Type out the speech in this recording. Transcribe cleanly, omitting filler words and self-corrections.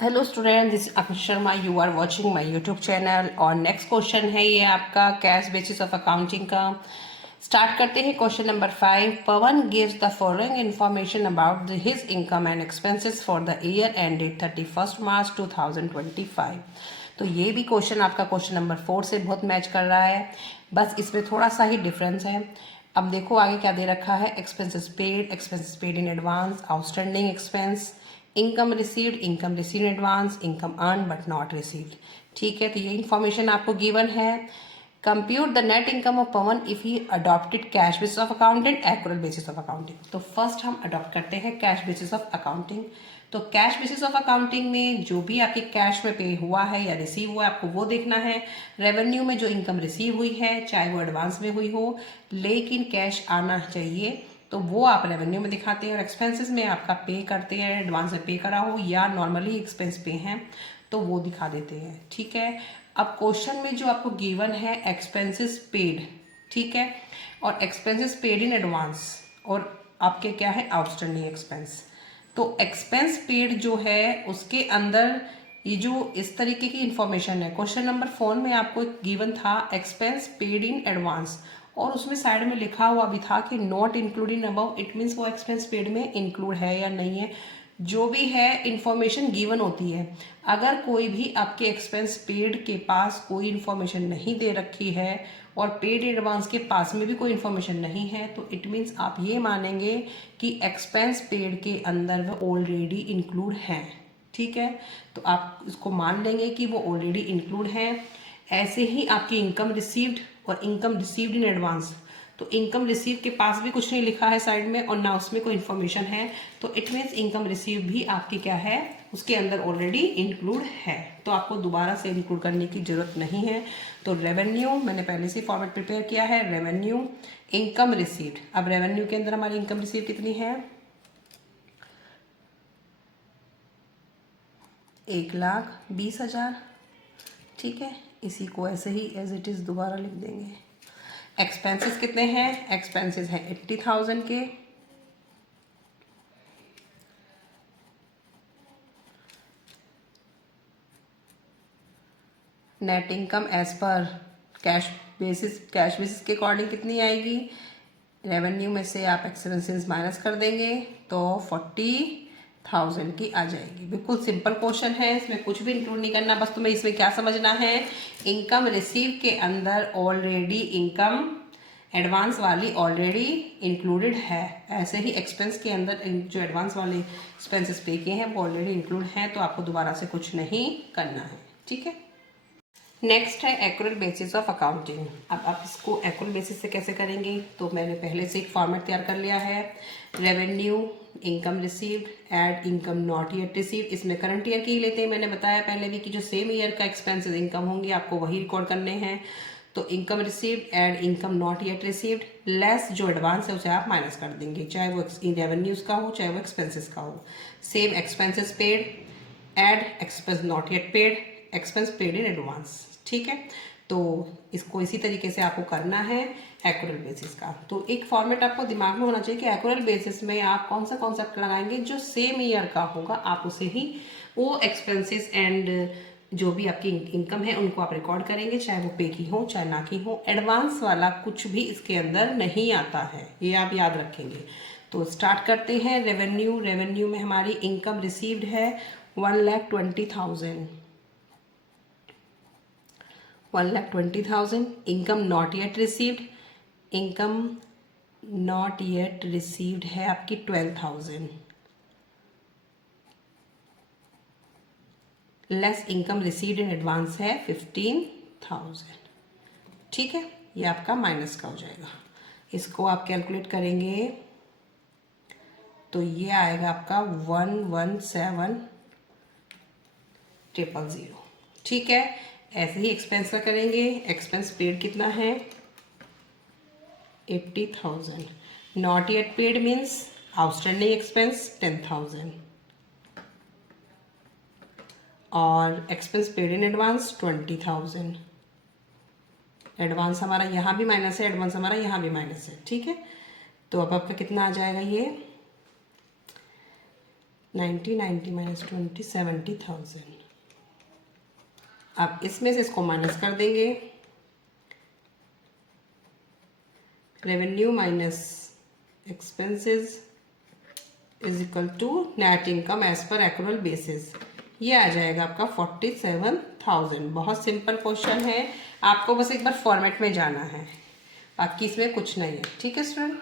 Hello student, this Akshay Sharma. You are watching my YouTube channel. और next question है ये आपका कैश बेसिस ऑफ अकाउंटिंग का। स्टार्ट करते हैं question number 5। Pawan gives the following information about his income and expenses for the year ended 31 March 2025। तो ये भी क्वेश्चन आपका क्वेश्चन नंबर 4 से बहुत मैच कर रहा है, बस इसमें थोड़ा सा ही डिफरेंस है। अब देखो आगे क्या दे रखा है। Expenses paid in advance, outstanding expense, income received in advance, income earn but not received. ठीक है, तो ये इन्फॉर्मेशन आपको गिवन है। Compute the net income of Pawan if he adopted cash basis of accounting, accurate basis of accounting. तो first हम adopt करते हैं कैश बेसिस ऑफ अकाउंटिंग। तो कैश बेसिस ऑफ अकाउंटिंग में जो भी आपके कैश में पे हुआ है या रिसीव हुआ है आपको वो देखना है। रेवेन्यू में जो इनकम रिसीव हुई है चाहे वो एडवांस में हुई हो लेकिन कैश आना चाहिए तो वो आप रेवेन्यू में दिखाते हैं। और एक्सपेंसेस में आपका पे करते हैं, एडवांस में पे करा हो या नॉर्मली एक्सपेंस पे हैं तो वो दिखा देते हैं। ठीक है, अब क्वेश्चन में जो आपको गिवन है एक्सपेंसेस पेड, ठीक है, और एक्सपेंसेस पेड इन एडवांस और आपके क्या है आउटस्टैंडिंग एक्सपेंस। तो एक्सपेंस पेड जो है उसके अंदर ये जो इस तरीके की इंफॉर्मेशन है। क्वेश्चन नंबर 4 में आपको एक गिवन था एक्सपेंस पेड इन एडवांस और उसमें साइड में लिखा हुआ भी था कि not including above. It means वो एक्सपेंस पेड में इंक्लूड है या नहीं है। जो भी है इंफॉर्मेशन गिवन होती है। अगर कोई भी आपके एक्सपेंस पेड के पास कोई इंफॉर्मेशन नहीं दे रखी है और पेड एडवांस के पास में भी कोई इंफॉर्मेशन नहीं है तो इट मीन्स आप ये मानेंगे कि एक्सपेंस पेड के अंदर वो ऑलरेडी इंक्लूड हैं। ठीक है, तो आप इसको मान लेंगे कि वो ऑलरेडी इंक्लूड हैं। ऐसे ही आपकी इनकम रिसीव्ड और इनकम रिसीव्ड इन एडवांस। तो इनकम रिसीव के पास भी कुछ नहीं लिखा है साइड में और ना उसमें कोई इन्फॉर्मेशन है तो इट मीन्स इनकम रिसीव भी आपकी क्या है उसके अंदर ऑलरेडी इंक्लूड है। तो आपको दोबारा से इंक्लूड करने की जरूरत नहीं है। तो रेवेन्यू मैंने पहले से फॉर्मेट प्रिपेयर किया है। Revenue income received. अब रेवेन्यू के अंदर हमारी इनकम रिसीव कितनी है 1,20,000। ठीक है, इसी को ऐसे ही एज इट इज़ दोबारा लिख देंगे। एक्सपेंसेस कितने हैं, एक्सपेंसेस हैं 80,000 के। Net income as per cash basis के अकॉर्डिंग कितनी आएगी। रेवेन्यू में से आप एक्सपेंसेस माइनस कर देंगे तो 40,000 की आ जाएगी। बिल्कुल सिंपल क्वेश्चन है, इसमें कुछ भी इंक्लूड नहीं करना। बस तुम्हें इसमें क्या समझना है, इनकम रिसीव के अंदर ऑलरेडी इनकम एडवांस वाली ऑलरेडी इंक्लूडेड है। ऐसे ही एक्सपेंस के अंदर जो एडवांस वाले एक्सपेंसेस पे किए हैं वो ऑलरेडी इंक्लूड हैं तो आपको दोबारा से कुछ नहीं करना है। ठीक है, नेक्स्ट है एक्यूरेट बेसिस ऑफ अकाउंटिंग। अब आप इसको एक्यूरेट बेसिस से कैसे करेंगे तो मैंने पहले से एक फॉर्मेट तैयार कर लिया है। Revenue income received add income not yet received. इसमें करंट ईयर की ही लेते हैं। मैंने बताया पहले भी कि जो सेम ईयर का एक्सपेंसेस इनकम होंगे आपको वही रिकॉर्ड करने हैं। तो income received add income not yet received less जो एडवांस है उसे आप माइनस कर देंगे, चाहे वो रेवेन्यूज का हो चाहे वो एक्सपेंसेस का हो। Same expenses paid ad expense not yet paid, expense paid in advance. ठीक है, तो इसको इसी तरीके से आपको करना है एक्यूरेट बेसिस का। तो एक फॉर्मेट आपको दिमाग में होना चाहिए कि एक्यूरेट बेसिस में आप कौन सा कॉन्सेप्ट लगाएंगे जो सेम ईयर का होगा आप उसे ही वो एक्सपेंसेस एंड जो भी आपकी इनकम है उनको आप रिकॉर्ड करेंगे, चाहे वो पे की हो चाहे ना की हो। एडवांस वाला कुछ भी इसके अंदर नहीं आता है, ये आप याद रखेंगे। तो स्टार्ट करते हैं। रेवेन्यू में हमारी इनकम रिसीव्ड है 1,20,000। 1,20,000। Income not yet received, income not yet received है आपकी 12,000 less income received in advance है 15,000। ठीक है, ये आपका माइनस का हो जाएगा। इसको आप कैलकुलेट करेंगे तो ये आएगा आपका 117,000। ठीक है, ऐसे ही एक्सपेंस का करेंगे। एक्सपेंस पेड कितना है 80,000। Not yet paid means outstanding expense 10,000 और expense paid in advance 20,000। Advance हमारा यहाँ भी माइनस है, एडवांस हमारा यहाँ भी माइनस है। ठीक है, तो अब आपका कितना आ जाएगा ये 90 माइनस 20 70,000। अब इसमें से इसको माइनस कर देंगे। Revenue minus expenses is equal to net income as per accrual basis. ये आ जाएगा आपका 47,000। बहुत सिंपल क्वेश्चन है, आपको बस एक बार फॉर्मेट में जाना है, बाकी इसमें कुछ नहीं है। ठीक है स्टूडेंट।